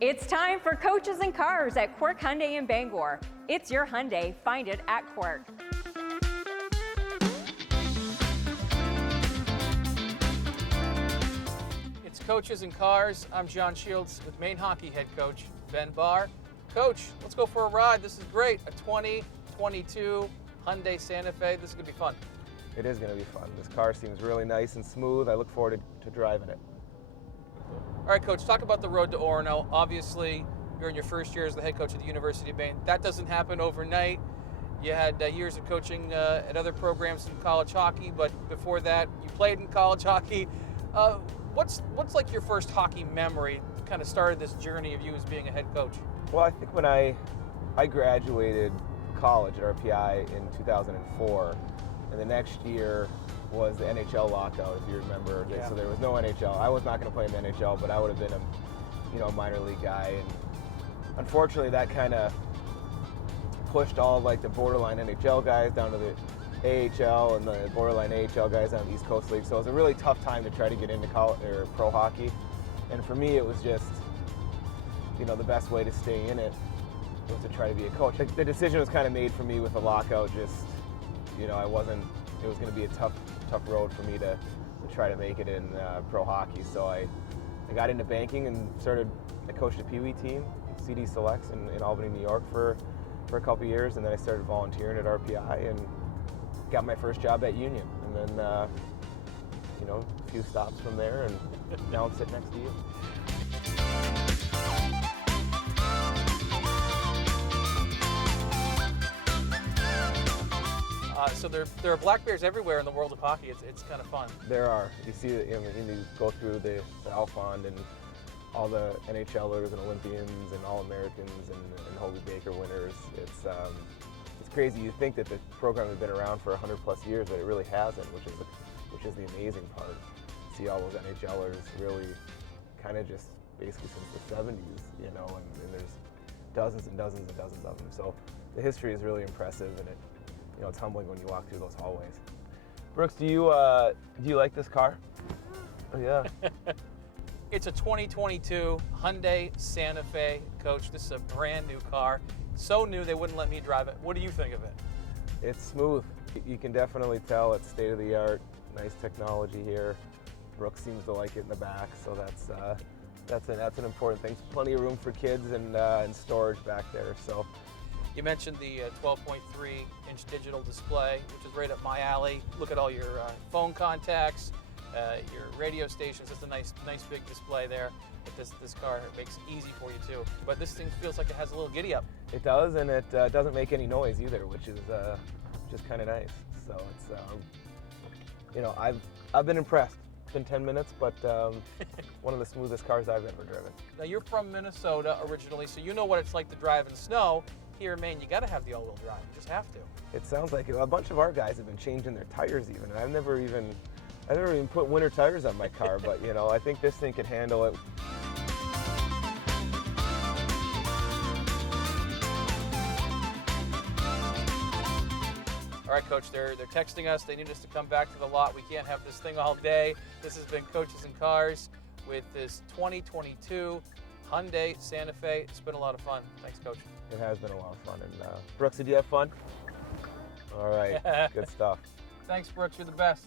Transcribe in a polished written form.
It's time for Coaches and Cars at Quirk Hyundai in Bangor. It's your Hyundai. Find it at Quirk. It's Coaches and Cars. I'm John Shields with Maine Hockey head coach Ben Barr. Coach, let's go for a ride. This is great. A 2022 Hyundai Santa Fe. This is going to be fun. It is going to be fun. This car seems really nice and smooth. I look forward to driving it. All right, Coach, talk about the road to Orono. Obviously, you're in your first year as the head coach at the University of Maine. That doesn't happen overnight. You had years of coaching at other programs in college hockey, but before that, you played in college hockey. What's like your first hockey memory kind of started this journey of you as being a head coach? Well, I think when I graduated college at RPI in 2004, and the next year was the NHL lockout, if you remember. Yeah. So there was no NHL. I was not going to play in the NHL, but I would have been a minor league guy. And unfortunately, that kind of pushed all like the borderline NHL guys down to the AHL and the borderline AHL guys down to the East Coast League. So it was a really tough time to try to get into college or pro hockey. And for me, it was just, the best way to stay in it was to try to be a coach. The decision was kind of made for me with the lockout. Just, it was going to be a tough road for me to try to make it in pro hockey. So I got into banking and I coached a Pee Wee team, CD Selects in Albany, New York for a couple of years, and then I started volunteering at RPI and got my first job at Union. And then, a few stops from there, and now I'm sitting next to you. So there are black bears everywhere in the world of hockey. It's kind of fun. There are. You see it, you go through the Alphond and all the NHLers and Olympians and All-Americans and Hobie Baker winners. It's crazy. You think that the program has been around for 100 plus years, but it really hasn't, which is the amazing part. See all those NHLers really kind of just basically since the 70s, and there's dozens and dozens and dozens of them. So the history is really impressive, and it's humbling when you walk through those hallways. Brooks, do you like this car? Oh yeah. It's a 2022 Hyundai Santa Fe, Coach. This is a brand new car. So new they wouldn't let me drive it. What do you think of it? It's smooth. You can definitely tell it's state of the art. Nice technology here. Brooks seems to like it in the back, so that's an important thing. Plenty of room for kids and storage back there. So. You mentioned the 12.3-inch digital display, which is right up my alley. Look at all your phone contacts, your radio stations. It's a nice big display there. But this car makes it easy for you too. But this thing feels like it has a little giddy up. It does, and it doesn't make any noise either, which is just kind of nice. So it's I've been impressed. It's been 10 minutes, but one of the smoothest cars I've ever driven. Now you're from Minnesota originally, so you know what it's like to drive in snow. Here in Maine, you got to have the all-wheel drive. You just have to. It sounds like it. A bunch of our guys have been changing their tires even, and I've never even put winter tires on my car, but I think this thing could handle it. All right, Coach, they're texting us. They need us to come back to the lot. We can't have this thing all day. This has been Coaches and Cars with this 2022 Hyundai Santa Fe. It's been a lot of fun. Thanks, Coach. It has been a lot of fun. And Brooks, did you have fun? All right, good stuff. Thanks, Brooks. You're the best.